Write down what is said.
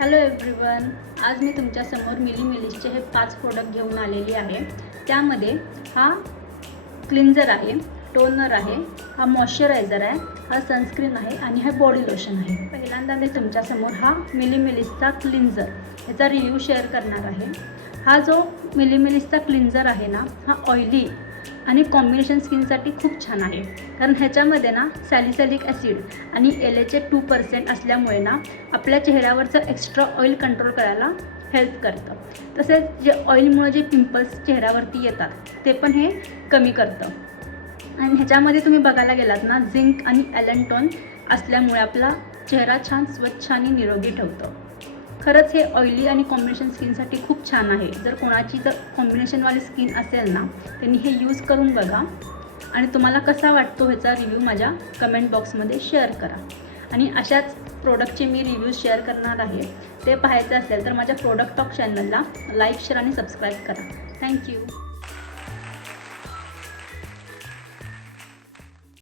Hello everyone, आज मी तुमच्यासमोर milli मिलिसचे हे 5 प्रोडक्ट घेऊन आलेली आहे। त्यामध्ये हा क्लिन्झर आहे, टोनर आहे, हा मॉइश्चरायझर आहे, हा सनस्क्रीन आहे आणि हा बॉडी लोशन आहे। पहिल्यांदा मी तुमच्यासमोर हा मिली मिलिसचा क्लिन्झर याचा रिव्ह्यू शेअर करणार आहे। हा जो मिली मिलिसचा क्लिन्झर आहे ना, हा ऑइली आणि कॉम्बिनेशन स्किनसाठी खूप छान आहे, कारण ह्याच्यामध्ये ना सॅलिसिलिक ॲसिड आणि LHA 2% असल्यामुळे ना आपल्या चेहऱ्यावरचं एक्स्ट्रा ऑइल कंट्रोल करायला हेल्प करतं। तसेच जे ऑइलमुळे जे पिंपल्स चेहऱ्यावरती येतात ते पण हे कमी करतं। आणि ह्याच्यामध्ये तुम्ही बघायला गेलात ना, झिंक आणि ॲलेंटोन असल्यामुळे आपला चेहरा छान स्वच्छ आणि निरोगी ठेवतो। खरंच हे ऑइली आणि कॉम्बिनेशन स्किनसाठी खूप छान आहे। जर कोणाची कॉम्बिनेशनवाली स्किन असेल ना, त्यांनी हे यूज करून बघा आणि तुम्हाला कसा वाटतो ह्याचा रिव्ह्यू माझ्या कमेंट बॉक्समध्ये शेअर करा। आणि अशाच प्रोडक्टचे मी रिव्ह्यूज शेअर करणार आहे। ते पाहायचं असेल तर माझ्या प्रोडक्ट टॉक चॅनलला लाईक, शेअर आणि सबस्क्राईब करा। थँक्यू।